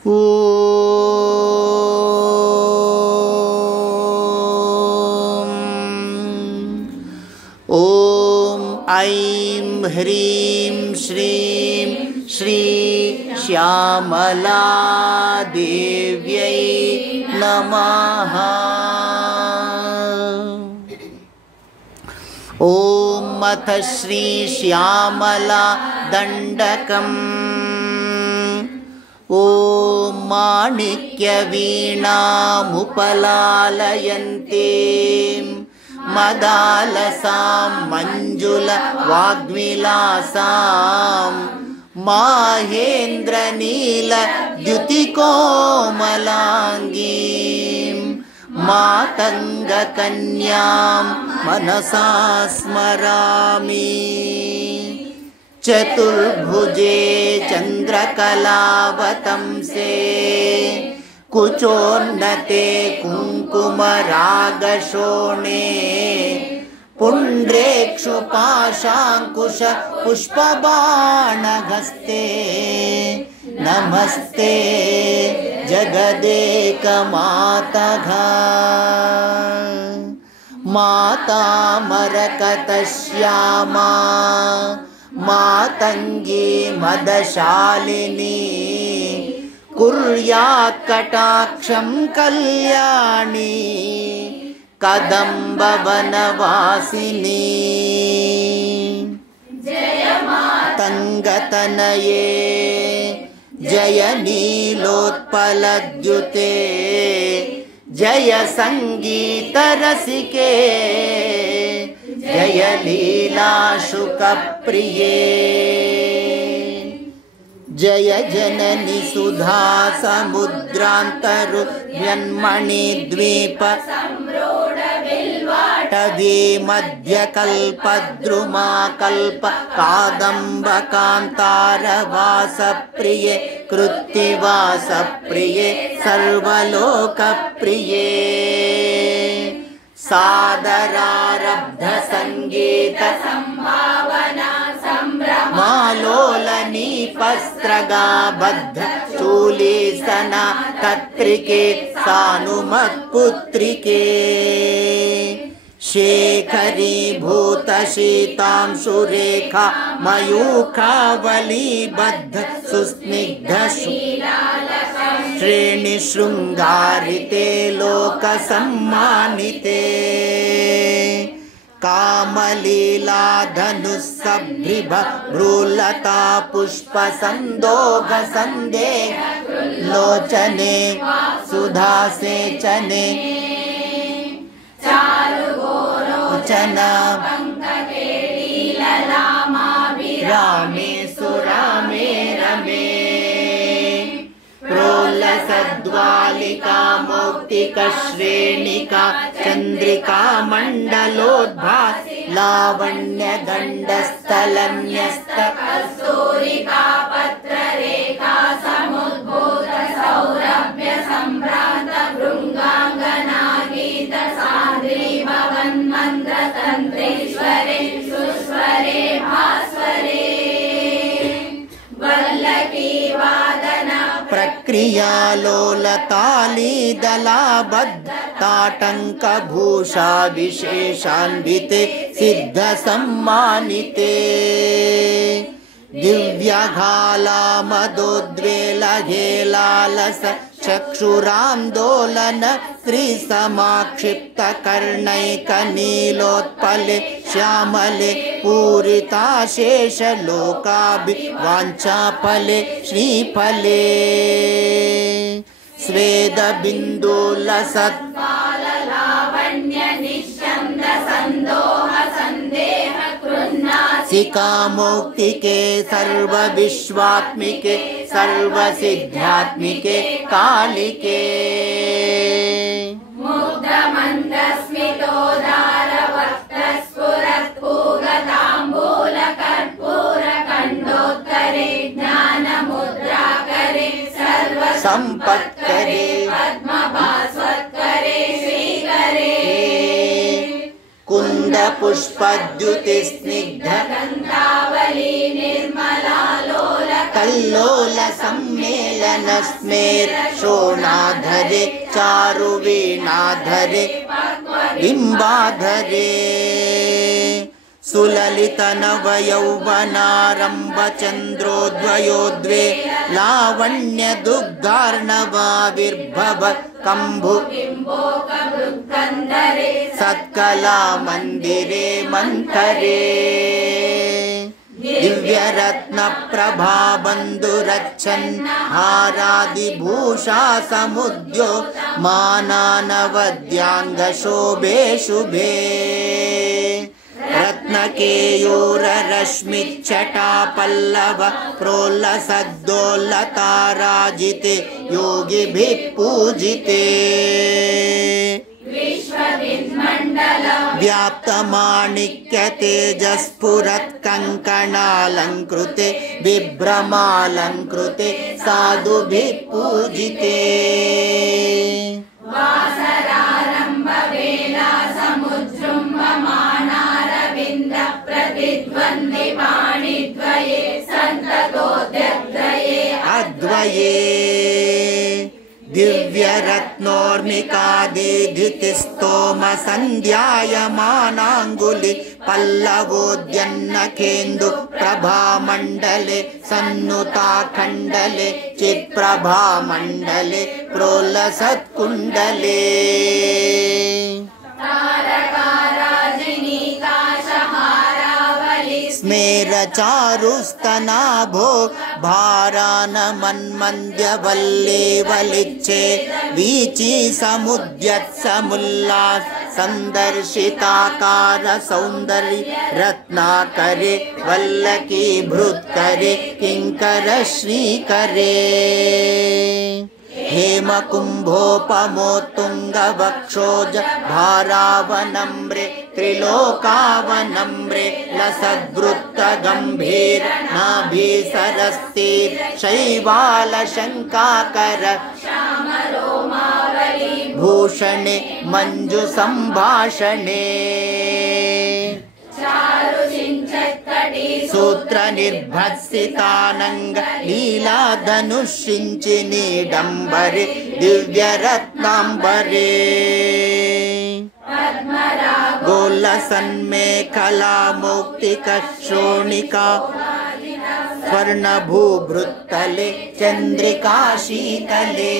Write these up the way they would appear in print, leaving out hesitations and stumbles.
ॐ ऐं ह्रीं श्रीं श्री श्यामला देव्यै नमः। ॐ अथ श्री श्यामला दण्डकम्। ॐ माणिक्यवीणामुपलालयन्तीं मदालसां मञ्जुलवाग्विलासां माहेन्द्रनीलद्युतिकोमलाङ्गीं मातङ्गकन्यां मनसा स्मरामि। चतुर्भुजे चन्द्रकलावतंसे कुचोन्नते कुङ्कुमरागशोणे पुण्ड्रेक्षुपाशाङ्कुश पुष्पबाणहस्ते नमस्ते जगदेकमातः। माता मरकतश्यामा मातङ्गी मदशालिनी कुर्यात् कटाक्षं कल्याणी कदम्बवनवासिनी। जय मातङ्गतनये जय नीलोत्पलद्युते जय संगीतरसिके जय लीलाशुकप्रिये। जय जननि सुधा समुद्रान्तरुण्मणिद्वीप टवी मध्यकल्पद्रुमाकल्प कादम्बकान्तारवासप्रिये कृत्तिवासप्रिये सर्वलोकप्रिये। सादरारब्ध संगीत संभावना मालोलनीपस्त्रगाबद्ध चूलीसना तत्रिके सानुमत्पुत्रिके। शेखरीभूतशीतांशुरेखा मयूखावलीबद्ध सुस्निग्ध श्रेणिशृङ्गारिते लोकसम्मानिते। कामलीलाधनुस्सभ्रिभ भ्रूलता पुष्पसन्दोघसन्देह लोचने सुधासेचने रामे सुरामे रमे। प्रोल्लसद्वालिका मौक्तिकश्रेणिका चन्द्रिका मण्डलोद्भास लावण्यगण्डस्थलन्यस्त कस्तूरिका पत्ररेखा समुद्भूत सौरभ्य सम्भ्रान्त भृङ्गाङ्गना गीत सान्द्री भवन्मन्त्रतन्त्रेश्वरे सुस्वरे भास्वरे। वल्लकी वादन प्रक्रियालोलतालीदलाबद्ध ताटङ्कभूषा विशेषान्विते सिद्धसम्मानिते। दिव्यघालामदोद्वेलघेलालस चक्षुरान्दोलन श्रीसमाक्षिप्तकर्णैकनीलोत्पले श्यामले पूरिताशेषलोकाभिवाञ्छाफले श्रीफले। स्वेदबिन्दुलसत्पाललावण्य निश्चन्द सन्दोह सन्देह कृन्नासिकामौक्तिके सर्वविश्वात्मिके सर्वसिद्ध्यात्मिके कालिके। मुग्धमन्दस्मितोदारवक्त्रस्फुरत्पूगताम्बूलकर्पूरकण्डोत्करे ज्ञानमुद्राकरे सर्वसम्पत्करे पद्मभास्वत्करे श्रीकरे। कुन्दपुष्पद्युतिस्निग्ध गन्धावली निर्मलालोलक कल्लोल सम्मेलन स्मेर शोणाधरे चारुवीणाधरे बिम्बाधरे सुललित नवयौवनारंभ चंद्रोद्वयोद्वे लावण्य दुग्धार्णवाविर्भव कंभु सत्कला मंदिरे मंथरे दिव्यरत्न प्रभा बंधुरच्छन् हारादिभूषा समुद्यो मानानवद्यांग शोभे शुभे रत्नकेयूररश्मिच्छटा पल्लव प्रोल्लसद्दोल्लताराजिते योगिभिः पूजिते व्याप्तमाणिक्य तेजस्फुरत्कङ्कणालङ्कृते विभ्रमालङ्कृते साधुभिः पूजिते वासरारम्भवेला समुज्जृम्भमाणारविन्द प्रतिद्वन्द्विपाणिद्वये सन्ततोऽध्यद्वये अद्वये दिव्यरत्नोर्मिकादिधितिस्तोम सन्ध्यायमानाङ्गुलि पल्लवोद्यन्नखेन्दु प्रभामण्डले सन्नुताखण्डले चित्प्रभामण्डले प्रोल्लसत्कुण्डले स्मेरचारुस्तनाभो भारानमन्मन्द्यवल्लेवलिच्छे वीची समुद्यत्समुल्लास संदर्शिताकार सौन्दर्य रत्नाकरे वल्लकी भृत्करे किंकर श्रीकरे हेमकुम्भोपमोत्तुङ्गवक्षोज भारावनम्रे त्रिलोकावनम्रे लसद्वृत्तगम्भीर नाभिसरस्तीर शैवालशङ्काकर भूषणे मञ्जुसम्भाषणे सूत्र निर्भत्सितानंग लीलाधनुषिञ्चिनीडम्बरे दिव्यरत्नाम्बरे गोलसन्मेखला मौक्तिकशोणिका स्वर्णभूभृत्तले चन्द्रिका शीतले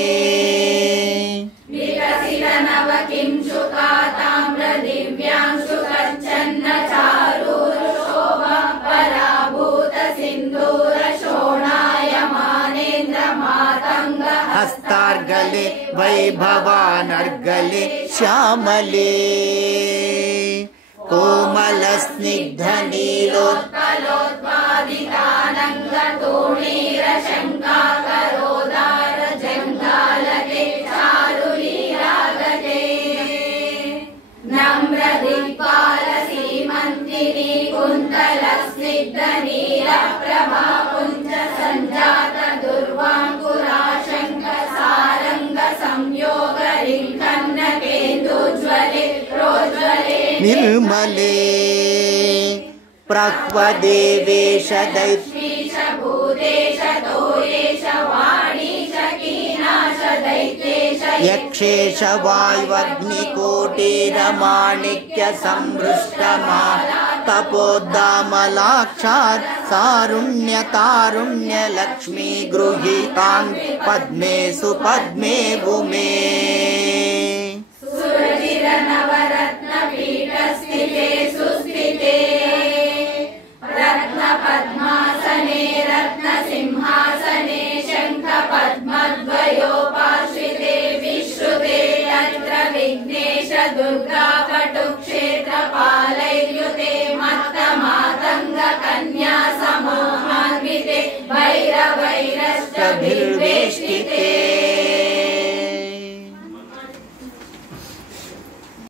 हस्तार्गले वैभवानर्गले श्यामले कोमलस्निग्धनीलोत्पलोत्पादितानङ्गतोणीरशङ्काकरोदारजङ्गालके चारुलीलागते नम्रदिक्पालसीमन्तिनी कुन्तलस्निग्धनीलप्रभा कुञ्ज सञ्जात दुर्वाङ्कुराशङ्क सारङ्ग संयोग रिङ्कन्नकेन्दुज्वले प्रोज्वले निर्मले प्रह्वदेवेश दैत्येश भूतेश तोयेश वाणीश कीनाश दैत्येश यक्षेश वायुवग्निकोटिरमाणिक्य संवृष्टमा तपोद्दामलाक्षात् सारुण्यतारुण्य लक्ष्मी गृहीतां पद्मे सुपद्मे भूमे सुरचिरनवरत्नपीठस्थिते सुस्थिते रत्नपद्मासने रत्नसिंहासने शङ्खपद्मद्वयोपाश्रिते विश्रुते यत्र विघ्नेश दुर्गा